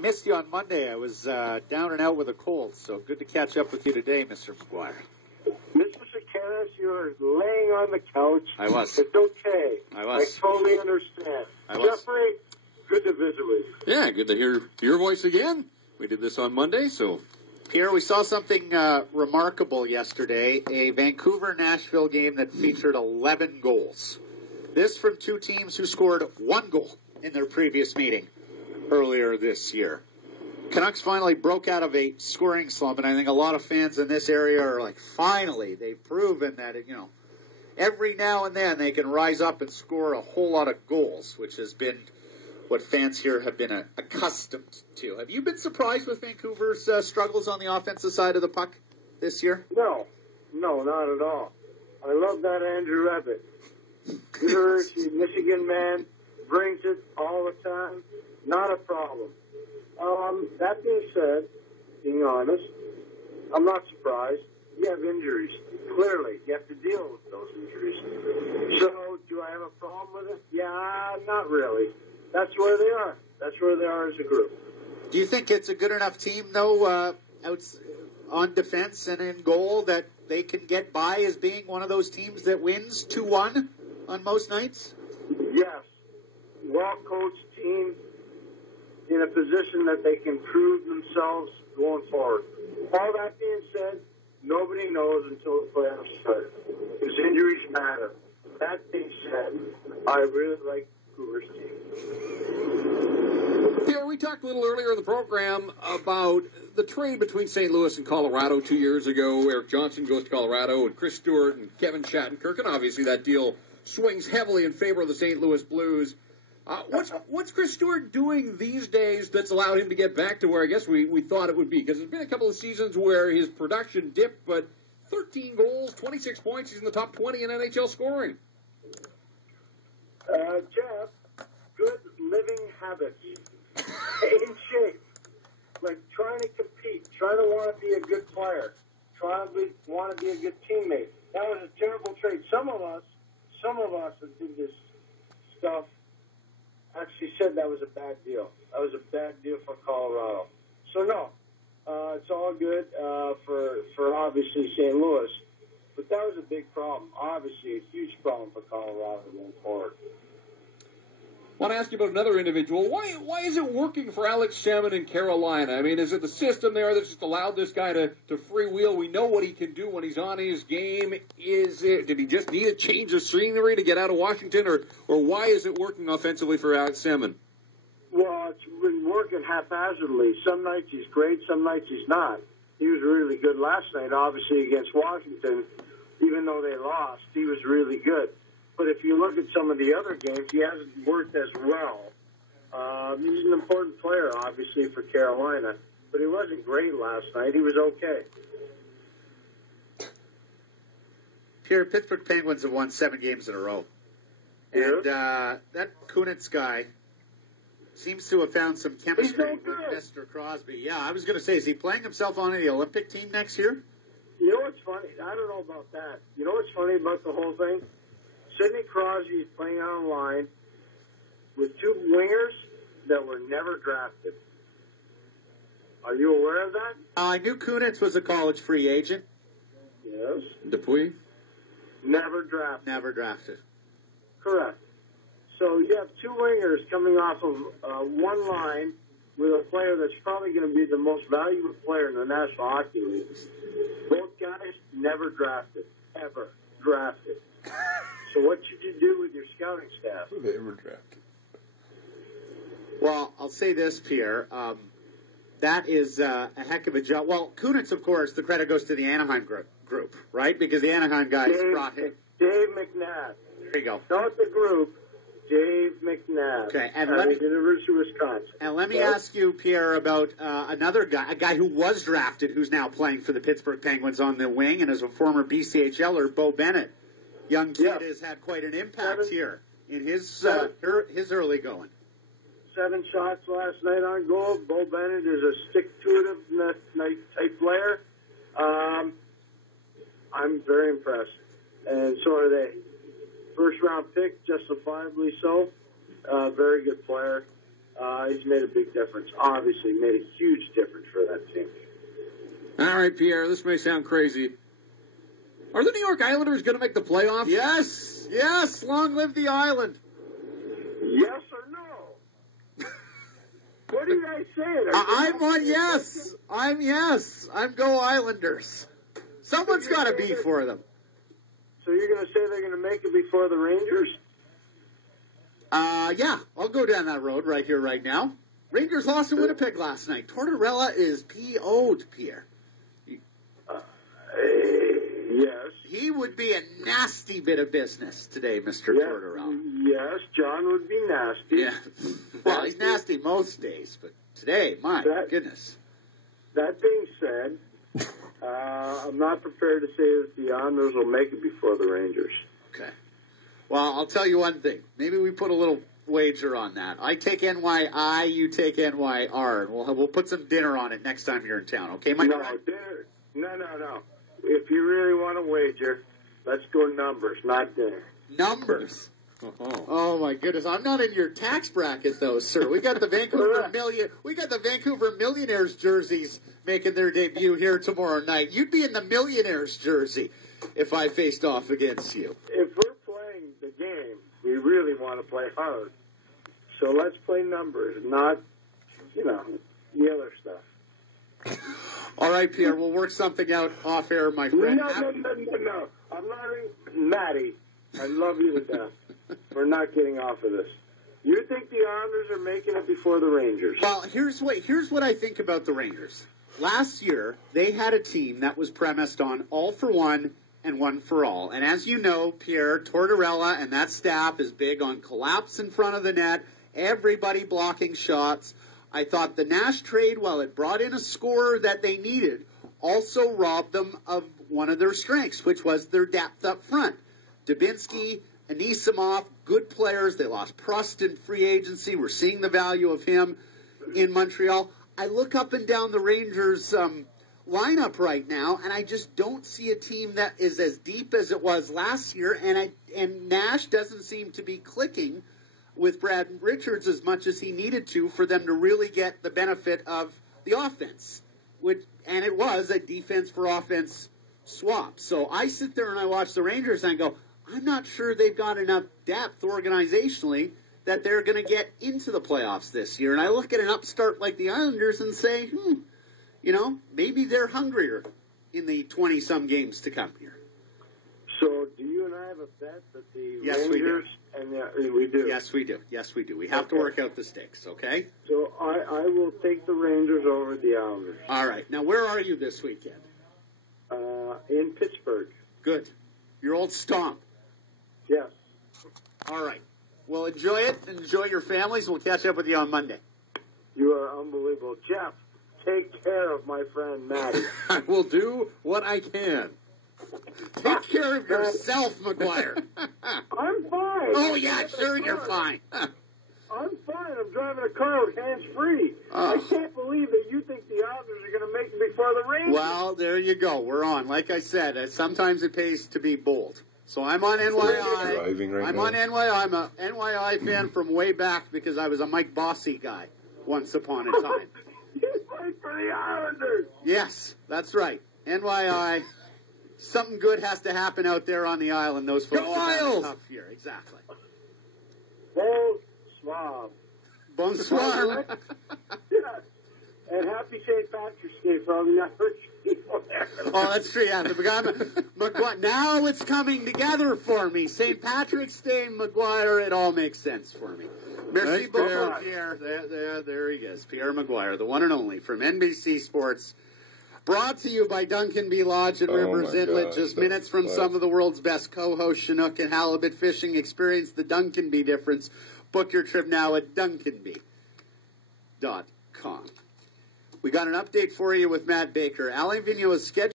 missed you on Monday. I was down and out with a cold, so good to catch up with you today, Mr. McGuire. Mr. Sakanis, you're laying on the couch. I was. It's okay. I was. I totally understand. I was. Jeffrey, good to visit with you. Yeah, good to hear your voice again. We did this on Monday, so... Pierre, we saw something remarkable yesterday, a Vancouver-Nashville game that featured 11 goals. This from two teams who scored one goal in their previous meeting earlier this year. Canucks finally broke out of a scoring slump, and I think a lot of fans in this area are like, finally, they've proven that, every now and then they can rise up and score a whole lot of goals, which has been what fans here have been accustomed to. Have you been surprised with Vancouver's struggles on the offensive side of the puck this year? No, not at all. I love that Andrew Abbott. University Michigan man, brings it all the time. Not a problem. That being said, being honest, I'm not surprised. You have injuries. Clearly, you have to deal with those injuries. So, do I have a problem with it? Yeah, not really. That's where they are. That's where they are as a group. Do you think it's a good enough team, though, out on defense and in goal, that they can get by as being one of those teams that wins 2-1 on most nights? Yes. Well-coached team in a position that they can prove themselves going forward. All that being said, nobody knows until the playoffs start, because injuries matter. That being said, I really like Vancouver's team. Pierre, we talked a little earlier in the program about the trade between St. Louis and Colorado 2 years ago. Eric Johnson goes to Colorado, and Chris Stewart and Kevin Shattenkirk, and obviously that deal swings heavily in favor of the St. Louis Blues. What's Chris Stewart doing these days that's allowed him to get back to where I guess we thought it would be? Because there's been a couple of seasons where his production dipped, but 13 goals, 26 points, he's in the top 20 in NHL scoring. Jeff, good living habits. In shape. Like trying to compete, trying to want to be a good player, trying to want to be a good teammate. That was a terrible trade. Some of us that did this stuff actually said that was a bad deal. That was a bad deal for Colorado. So no, it's all good for obviously St. Louis, but that was a big problem. Obviously, a huge problem for Colorado going forward. I want to ask you about another individual. Why is it working for Alex Salmon in Carolina? I mean, is it the system there that's just allowed this guy to freewheel? We know what he can do when he's on his game. Did he just need a change of scenery to get out of Washington, or why is it working offensively for Alex Salmon? Well, it's been working haphazardly. Some nights he's great, some nights he's not. He was really good last night, obviously, against Washington. Even though they lost, he was really good. But if you look at some of the other games, he hasn't worked as well. He's an important player, obviously, for Carolina. But he wasn't great last night. He was okay. Pierre, Pittsburgh Penguins have won 7 games in a row. And that Kunitz guy seems to have found some chemistry with Mr. Crosby. Yeah, I was going to say, is he playing himself on the Olympic team next year? You know what's funny? I don't know about that. You know what's funny about the whole thing? Sidney Crosby is playing on a line with 2 wingers that were never drafted. Are you aware of that? I knew Kunitz was a college free agent. Yes. Dupuis? Never drafted. Never drafted. Correct. So you have 2 wingers coming off of one line with a player that's probably going to be the most valuable player in the National Hockey League. Both guys never drafted. Ever drafted. So what should you do with your scouting staff? They ever drafted. Well, I'll say this, Pierre. That is a heck of a job. Well, Kunitz, of course, the credit goes to the Anaheim group, right? Because the Anaheim guys brought him. Dave McNabb. There you go. Not the group. Dave McNabb. Okay, and at the University of Wisconsin. And let me ask you, Pierre, about another guy, a guy who was drafted, who's now playing for the Pittsburgh Penguins on the wing, and is a former BCHLer, Bo Bennett. Young kid has had quite an impact here in his early going. 7 shots last night on goal. Bo Bennett is a stick-to-it type player. I'm very impressed, and so are they. First-round pick, justifiably so. Very good player. He's made a big difference. Obviously, made a huge difference for that team. All right, Pierre, this may sound crazy. Are the New York Islanders going to make the playoffs? Yes, yes, long live the Island. Yes or no? What are you guys saying? I'm on yes. I'm yes. I'm go Islanders. Someone's got to be for them. So you're going to say they're going to make it before the Rangers? Yeah, I'll go down that road right here, right now. Rangers lost to Winnipeg last night. Tortorella is PO'd, Pierre. Yes. He would be a nasty bit of business today, Mr. Tortorella. Yes, John would be nasty. Yeah. Well, he's nasty most days, but today, my goodness. That being said, I'm not prepared to say that the Islanders will make it before the Rangers. Okay. Well, I'll tell you one thing. Maybe we put a little wager on that. I take NYI, you take NYR, and we'll put some dinner on it next time you're in town. Okay, Mike? No, dinner. No. If you really want to wager, let's go numbers, not dinner. Numbers? Oh my goodness! I'm not in your tax bracket though, sir. We got the Vancouver Millionaires jerseys making their debut here tomorrow night. You'd be in the Millionaires jersey if I faced off against you. If we're playing the game, we really want to play hard. So let's play numbers, not, the other stuff. All right, Pierre, we'll work something out off air, my friend. No. I'm not Maddie. I love you to death. We're not getting off of this. You think the Islanders are making it before the Rangers? Well, here's what I think about the Rangers. Last year, they had a team that was premised on all for one and one for all. And as you know, Pierre, Tortorella and that staff is big on collapse in front of the net, everybody blocking shots. I thought the Nash trade, while it brought in a scorer that they needed, also robbed them of one of their strengths, which was their depth up front. Dubinsky, Anisimov, good players. They lost Prust in free agency. We're seeing the value of him in Montreal. I look up and down the Rangers lineup right now, and I just don't see a team that is as deep as it was last year, and Nash doesn't seem to be clicking with Brad Richards as much as he needed to for them to really get the benefit of the offense. And it was a defense for offense swap. So I sit there and I watch the Rangers and I go, I'm not sure they've got enough depth organizationally that they're going to get into the playoffs this year. And I look at an upstart like the Islanders and say, maybe they're hungrier in the 20-some games to come here. So do you and I have a bet that the we Rangers... do. We do. Yes, we do. Yes, we do. We have to work out the stakes, okay? So I will take the Rangers over the Islanders. All right. Now, where are you this weekend? In Pittsburgh. Good. Your old stomp. Yes. All right. Well, enjoy it. Enjoy your families. We'll catch up with you on Monday. You are unbelievable. Jeff, take care of my friend Maddie. I will do what I can. Take care of yourself, McGuire. I'm fine. Oh, yeah, sure, you're fine. I'm fine. I'm driving a car with hands-free. I can't believe that you think the Islanders are going to make it before the Rangers. Well, there you go. We're on. Like I said, sometimes it pays to be bold. So I'm on NYI. I'm on NYI. I'm a NYI fan from way back because I was a Mike Bossy guy once upon a time. You fight for the Islanders. Yes, that's right. NYI. Something good has to happen out there on the island. Those folks Go have had a Isles! tough year. Exactly. Bonsoir. Bonsoir. Yes. And happy St. Patrick's Day for all the Irish people there. Oh, that's true. Yeah, now it's coming together for me. St. Patrick's Day, McGuire, it all makes sense for me. Merci beaucoup, Pierre. There he is. Pierre McGuire, the one and only from NBC Sports. Brought to you by Duncan B. Lodge at Rivers Inlet, just minutes from some of the world's best co-hosts, Chinook and Halibut Fishing. Experience the Duncan B difference. Book your trip now at duncanb.com. We got an update for you with Matt Baker. Alain Vigneault is scheduled